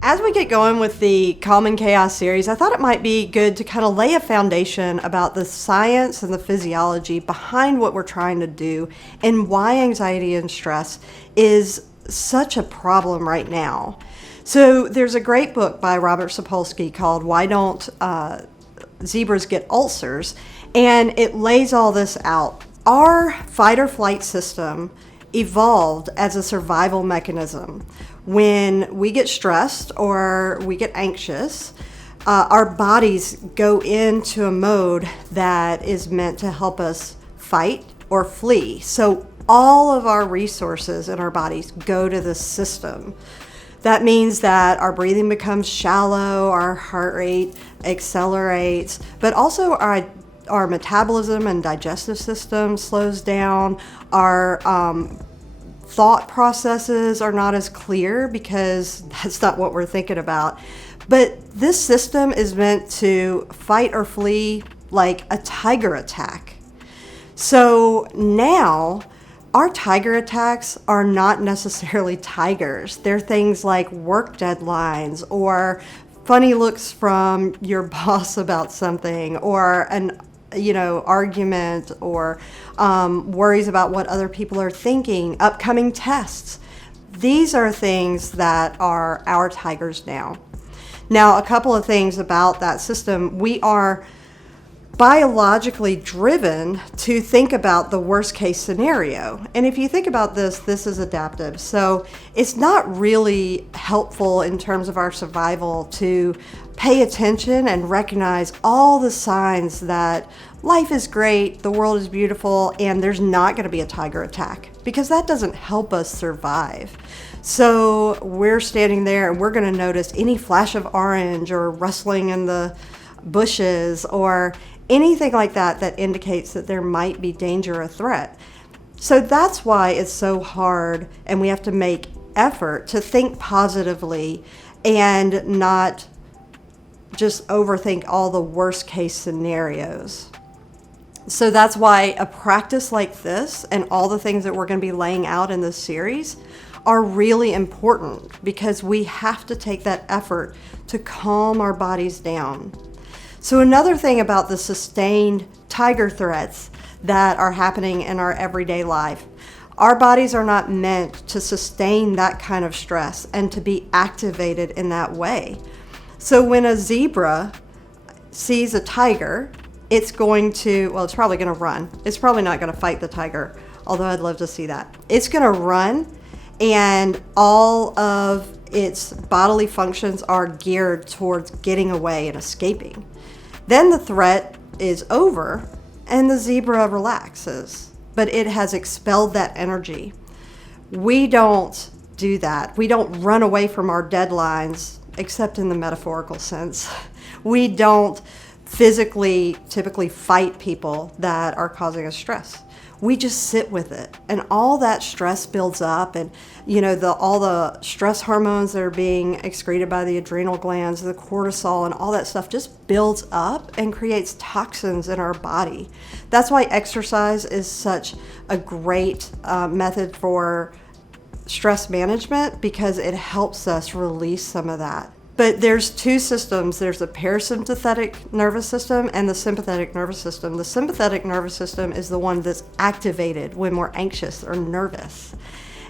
As we get going with the Calm and Chaos series, I thought it might be good to kind of lay a foundation about the science and the physiology behind what we're trying to do and why anxiety and stress is such a problem right now. So there's a great book by Robert Sapolsky called Why Don't Zebras Get Ulcers? And it lays all this out. Our fight or flight system evolved as a survival mechanism. When we get stressed or we get anxious, our bodies go into a mode that is meant to help us fight or flee. So all of our resources in our bodies go to this system. That means that our breathing becomes shallow, our heart rate accelerates, but also our metabolism and digestive system slows down. Our thought processes are not as clear because that's not what we're thinking about. But this system is meant to fight or flee like a tiger attack. So now our tiger attacks are not necessarily tigers. They're things like work deadlines or funny looks from your boss about something or an argument or worries about what other people are thinking, upcoming tests. These are things that are our tigers now. Now, a couple of things about that system. We are biologically driven to think about the worst case scenario. And if you think about this is adaptive. So it's not really helpful in terms of our survival to pay attention and recognize all the signs that life is great, the world is beautiful, and there's not going to be a tiger attack, because that doesn't help us survive. So we're standing there and we're going to notice any flash of orange or rustling in the bushes or anything like that that indicates that there might be danger or threat. So that's why it's so hard, and we have to make effort to think positively and not just overthink all the worst case scenarios. So that's why a practice like this and all the things that we're going to be laying out in this series are really important, because we have to take that effort to calm our bodies down. So another thing about the sustained tiger threats that are happening in our everyday life, our bodies are not meant to sustain that kind of stress and to be activated in that way. So when a zebra sees a tiger, it's probably going to run. It's probably not going to fight the tiger, although I'd love to see that. It's going to run, and all of its bodily functions are geared towards getting away and escaping. Then the threat is over and the zebra relaxes, but it has expelled that energy. We don't do that. We don't run away from our deadlines, except in the metaphorical sense. We don't physically typically fight people that are causing us stress. We just sit with it, and all that stress builds up, and all the stress hormones that are being excreted by the adrenal glands, the cortisol and all that stuff just builds up and creates toxins in our body. That's why exercise is such a great method for stress management, because it helps us release some of that. But there's two systems. There's the parasympathetic nervous system and the sympathetic nervous system. The sympathetic nervous system is the one that's activated when we're anxious or nervous.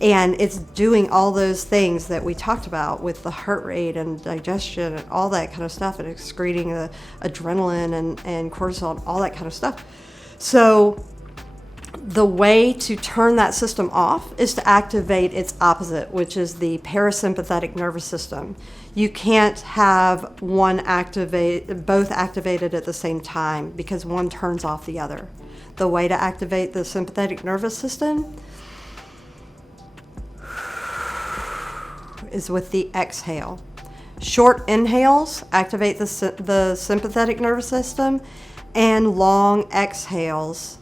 And it's doing all those things that we talked about with the heart rate and digestion and all that kind of stuff, and excreting the adrenaline and cortisol and all that kind of stuff. So the way to turn that system off is to activate its opposite, which is the parasympathetic nervous system. You can't have both activated at the same time, because one turns off the other. The way to activate the sympathetic nervous system is with the exhale. Short inhales activate the sympathetic nervous system, and long exhales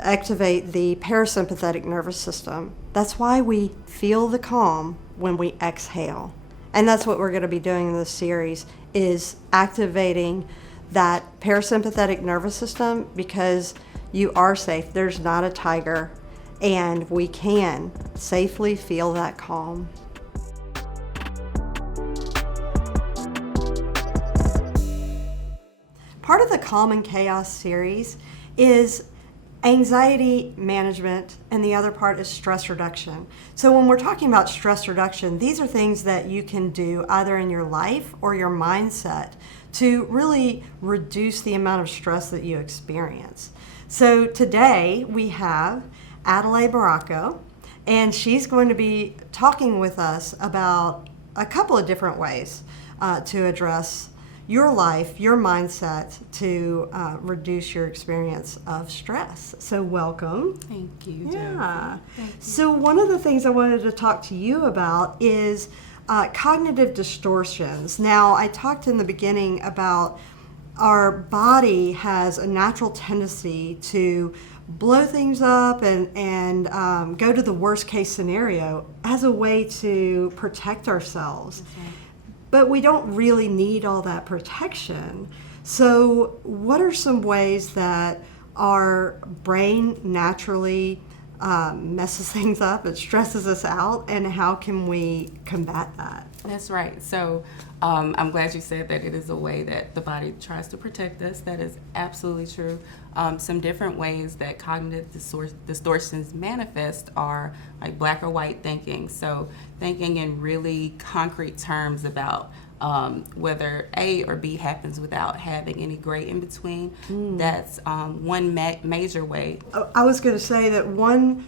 activate the parasympathetic nervous system. That's why we feel the calm when we exhale. And that's what we're going to be doing in this series, is activating that parasympathetic nervous system, because You are safe. There's not a tiger, and we can safely feel that calm. Part of the Calm and Chaos series is anxiety management, and the other part is stress reduction. So when we're talking about stress reduction, these are things that you can do either in your life or your mindset to really reduce the amount of stress that you experience. So today we have Adole Muruako, and she's going to be talking with us about a couple of different ways to address your life, your mindset to reduce your experience of stress. So welcome. Thank you, Yeah. Thank you. So one of the things I wanted to talk to you about is cognitive distortions. Now, I talked in the beginning about our body has a natural tendency to blow things up and go to the worst case scenario as a way to protect ourselves. Okay. But we don't really need all that protection. So what are some ways that our brain naturally messes things up, it stresses us out, and how can we combat that? That's right. So I'm glad you said that it is a way that the body tries to protect us. That is absolutely true. Some different ways that cognitive distortions manifest are like black or white thinking. So thinking in really concrete terms about whether A or B happens without having any gray in between. That's one major way. I was going to say that one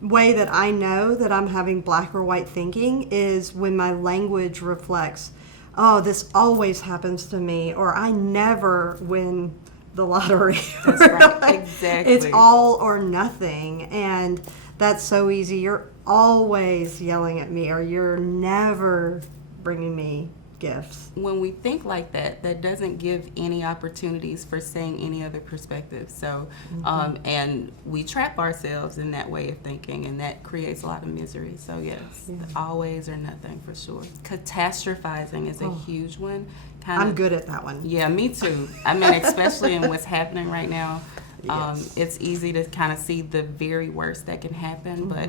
way that I know that I'm having black or white thinking is when my language reflects, oh, this always happens to me, or I never win the lottery. That's right. Exactly. It's all or nothing, and that's so easy. You're always yelling at me, or you're never bringing me gifts. When we think like that, that doesn't give any opportunities for seeing any other perspective. So, and we trap ourselves in that way of thinking, and that creates a lot of misery. So yes, always or nothing for sure. Catastrophizing is a huge one. I'm good at that one. Yeah, me too. I mean, especially in what's happening right now. Yes. It's easy to kind of see the very worst that can happen, but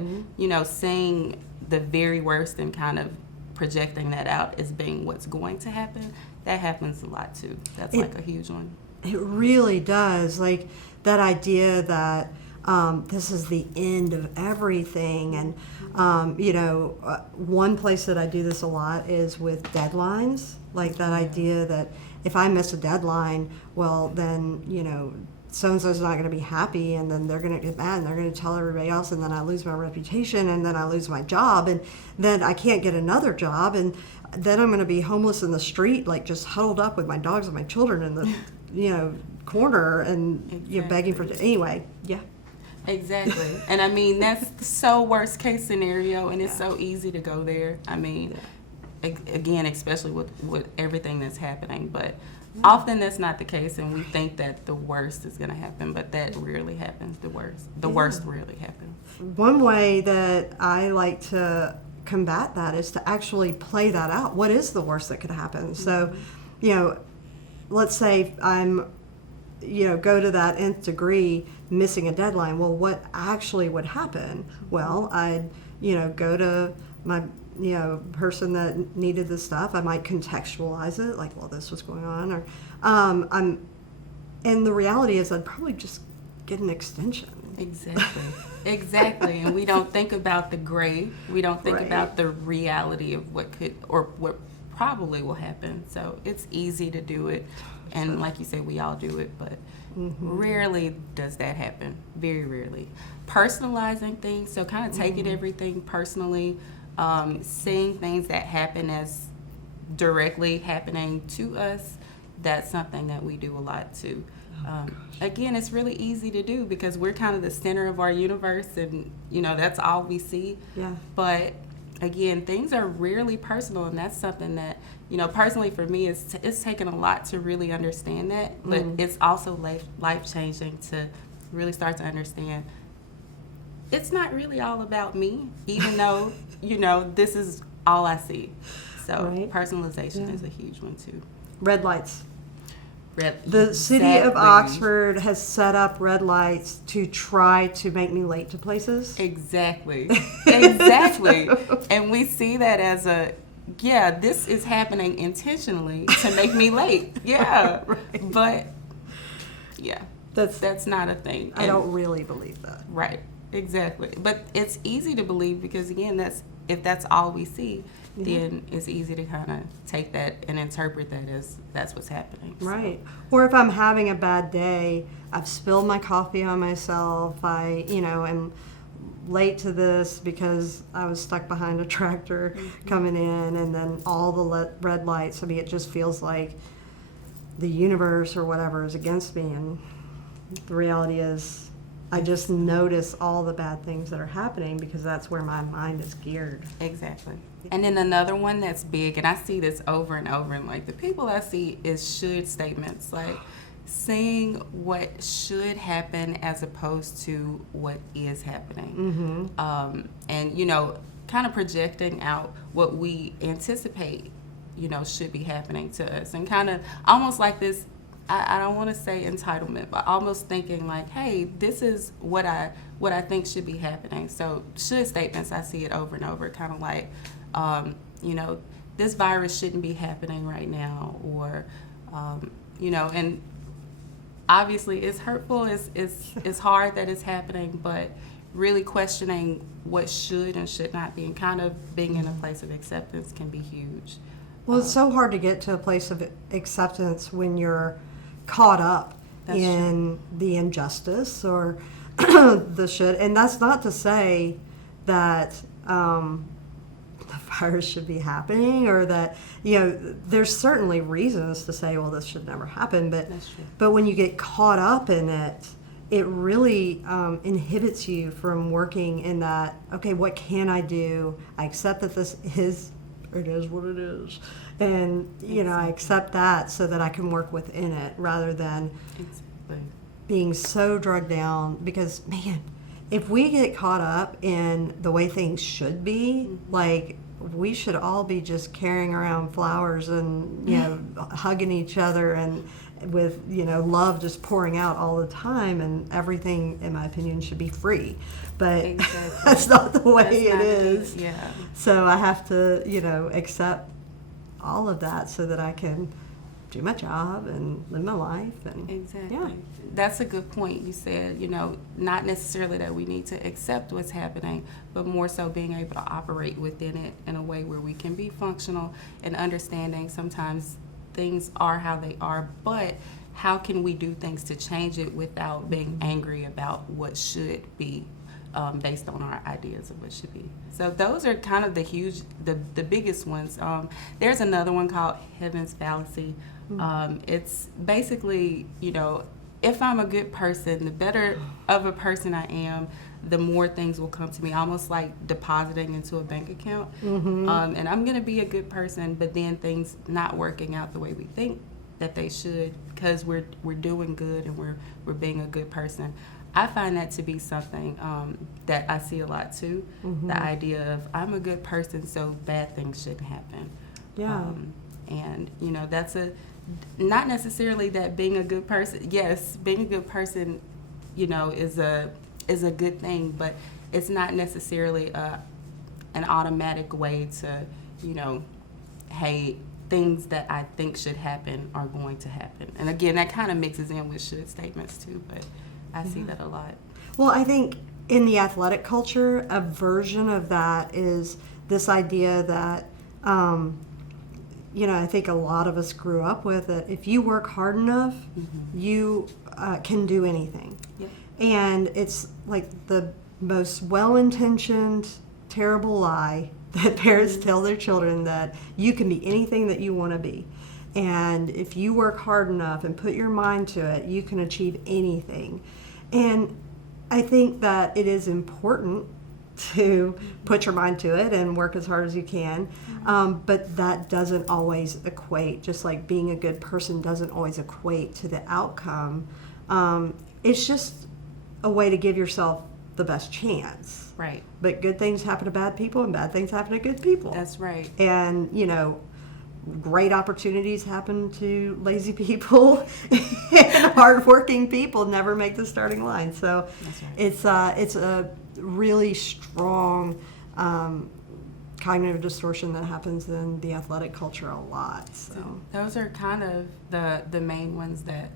seeing the very worst and kind of projecting that out as being what's going to happen, that happens a lot too. That's like a huge one. It really does. Like that idea that this is the end of everything. And, one place that I do this a lot is with deadlines. Like that idea that if I miss a deadline, well, then, so-and-so's not going to be happy, and then they're going to get mad, and they're going to tell everybody else, and then I lose my reputation, and then I lose my job, and then I can't get another job, and then I'm going to be homeless in the street, like just huddled up with my dogs and my children in the, corner, and begging for anyway. Yeah. Exactly. And I mean, that's so worst case scenario, and it's so easy to go there. I mean, again, especially with everything that's happening, but often that's not the case, and we think that the worst is going to happen, but that rarely happens. The worst rarely happens. One way that I like to combat that is to actually play that out. What is the worst that could happen? So, let's say I'm, go to that nth degree, missing a deadline. Well, what actually would happen? Well, I'd, go to my person that needed the stuff. I might contextualize it, like, well, this was going on, or and the reality is I'd probably just get an extension. Exactly. And we don't think about the gray. We don't think about the reality of what could or what probably will happen. So it's easy to do it, and like you said, we all do it, but rarely does that happen. Very rarely. Personalizing things, so kind of taking everything personally. Seeing things that happen as directly happening to us, that's something that we do a lot too. Again, it's really easy to do because we're kind of the center of our universe, and that's all we see. Yeah. But again, things are rarely personal, and that's something that personally for me, it's taken a lot to really understand that. But it's also life changing to really start to understand. It's not really all about me, even though, this is all I see. So personalization is a huge one too. Red lights. The city of Oxford has set up red lights to try to make me late to places. Exactly. Exactly. And we see that as this is happening intentionally to make me late. Yeah. Right. But, yeah, that's not a thing. I don't really believe that. Right. Exactly. But it's easy to believe because, again, if that's all we see, then it's easy to kind of take that and interpret that as that's what's happening. Right. Or if I'm having a bad day, I've spilled my coffee on myself, I, am late to this because I was stuck behind a tractor coming in, and then all the red lights. I mean, it just feels like the universe or whatever is against me, and the reality is I just notice all the bad things that are happening because that's where my mind is geared. Exactly. And then another one that's big, and I see this over and over, and like the people I see is should statements, like saying what should happen as opposed to what is happening. And, kind of projecting out what we anticipate, should be happening to us, and kind of almost like this, I don't want to say entitlement, but almost thinking like, hey, this is what I think should be happening. So should statements, I see it over and over, kind of like, this virus shouldn't be happening right now, or, and obviously it's hurtful, it's hard that it's happening, but really questioning what should and should not be, and kind of being in a place of acceptance can be huge. Well, it's so hard to get to a place of acceptance when you're caught up in the injustice or the shit. And that's not to say that the virus should be happening, or that, there's certainly reasons to say, well, this should never happen. But when you get caught up in it, it really inhibits you from working in that, okay, what can I do? I accept that it is what it is. And, I accept that so that I can work within it rather than being so drugged down. Because, man, if we get caught up in the way things should be, like, we should all be just carrying around flowers and, hugging each other and with, love just pouring out all the time, and everything, in my opinion, should be free. But that's not the way it is. Yeah. So I have to, accept all of that so that I can do my job and live my life. And exactly. Yeah. That's a good point. You said, not necessarily that we need to accept what's happening, but more so being able to operate within it in a way where we can be functional and understanding sometimes things are how they are, but how can we do things to change it without being angry about what should be, based on our ideas of what should be. So those are kind of the biggest ones. There's another one called Heaven's Fallacy. It's basically, if I'm a good person, the better of a person I am, the more things will come to me, almost like depositing into a bank account. And I'm going to be a good person, but then things not working out the way we think that they should because we're doing good and we're being a good person. I find that to be something that I see a lot too. The idea of I'm a good person, so bad things shouldn't happen. Yeah. And that's not necessarily that being a good person. Yes, being a good person, is a good thing, but it's not necessarily an automatic way to, hey, things that I think should happen are going to happen. And again, that kind of mixes in with should statements too, but I see that a lot. Well, I think in the athletic culture, a version of that is this idea that, I think a lot of us grew up with that if you work hard enough, you can do anything. Yep. And it's like the most well-intentioned, terrible lie that parents tell their children, that you can be anything that you want to be. And if you work hard enough and put your mind to it, you can achieve anything. And I think that it is important to put your mind to it and work as hard as you can. But that doesn't always equate, just like being a good person doesn't always equate to the outcome. It's just a way to give yourself the best chance. Right. But good things happen to bad people and bad things happen to good people. That's right. And, great opportunities happen to lazy people, and hardworking people never make the starting line. So That's right. it's a really strong cognitive distortion that happens in the athletic culture a lot. So those are kind of the main ones that,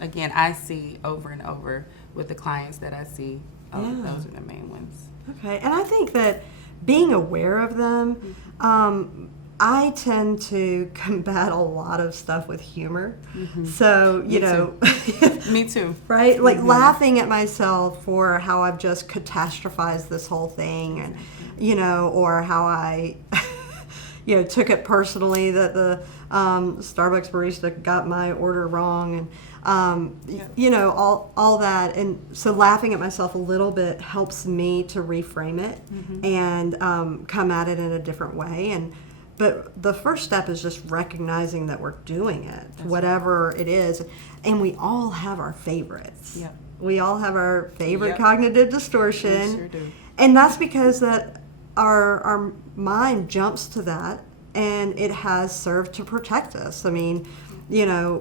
again, I see over and over with the clients that I see. Those are the main ones. Okay, and I think that being aware of them, I tend to combat a lot of stuff with humor. So, you know, Me too. right? Like laughing at myself for how I've just catastrophized this whole thing, and, you know, or how I, you know, took it personally that the Starbucks barista got my order wrong, and, you know, all that. And so laughing at myself a little bit helps me to reframe it and come at it in a different way. But the first step is just recognizing that we're doing it, whatever it is. And we all have our favorites. Yep. We all have our favorite cognitive distortion. We sure do. And that's because that our mind jumps to that, and it has served to protect us. I mean, you know,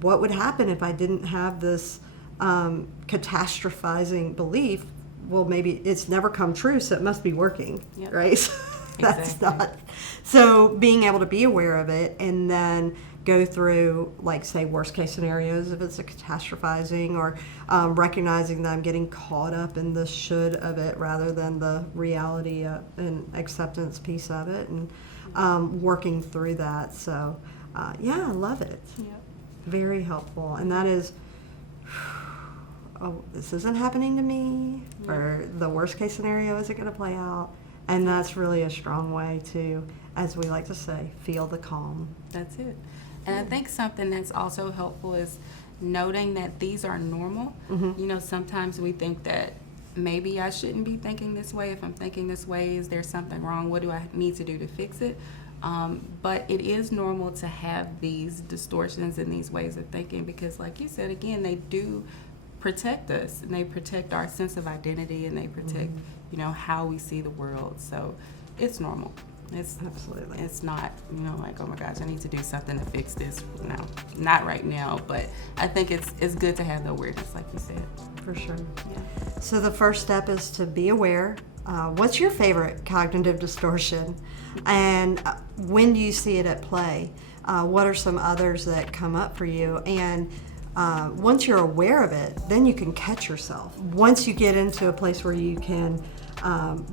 what would happen if I didn't have this catastrophizing belief? Well, maybe it's never come true, so it must be working, right? That's Exactly. not. So being able to be aware of it and then go through, like, say, worst case scenarios if it's a catastrophizing, or recognizing that I'm getting caught up in the should of it rather than the reality and acceptance piece of it, and working through that. So yeah, I love it. Yep. Very helpful. And that is, oh, this isn't happening to me, or the worst case scenario isn't going to play out. And that's really a strong way to, as we like to say, feel the calm. That's it. And I think something that's also helpful is noting that these are normal. You know, sometimes we think that maybe I shouldn't be thinking this way. If I'm thinking this way, is there something wrong? What do I need to do to fix it? But it is normal to have these distortions and these ways of thinking, because, like you said, again, they do protect us, and they protect our sense of identity, and they protect, you know, how we see the world. So it's normal. It's Absolutely. It's not, you know, like, oh my gosh, I need to do something to fix this. No, not right now. But I think it's good to have the awareness, like you said. For sure. Yeah. So the first step is to be aware. What's your favorite cognitive distortion? And when do you see it at play? What are some others that come up for you? And once you're aware of it, then you can catch yourself. Once you get into a place where you can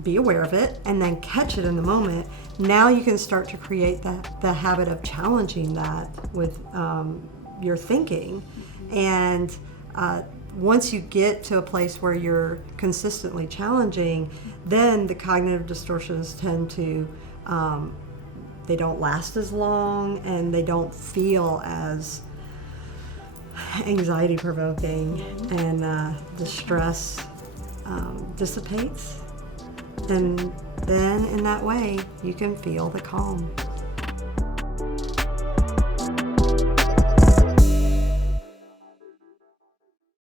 be aware of it and then catch it in the moment, now you can start to create the habit of challenging that with your thinking. And once you get to a place where you're consistently challenging, then the cognitive distortions tend to, they don't last as long, and they don't feel as anxiety provoking, and the stress dissipates, and then in that way you can feel the calm.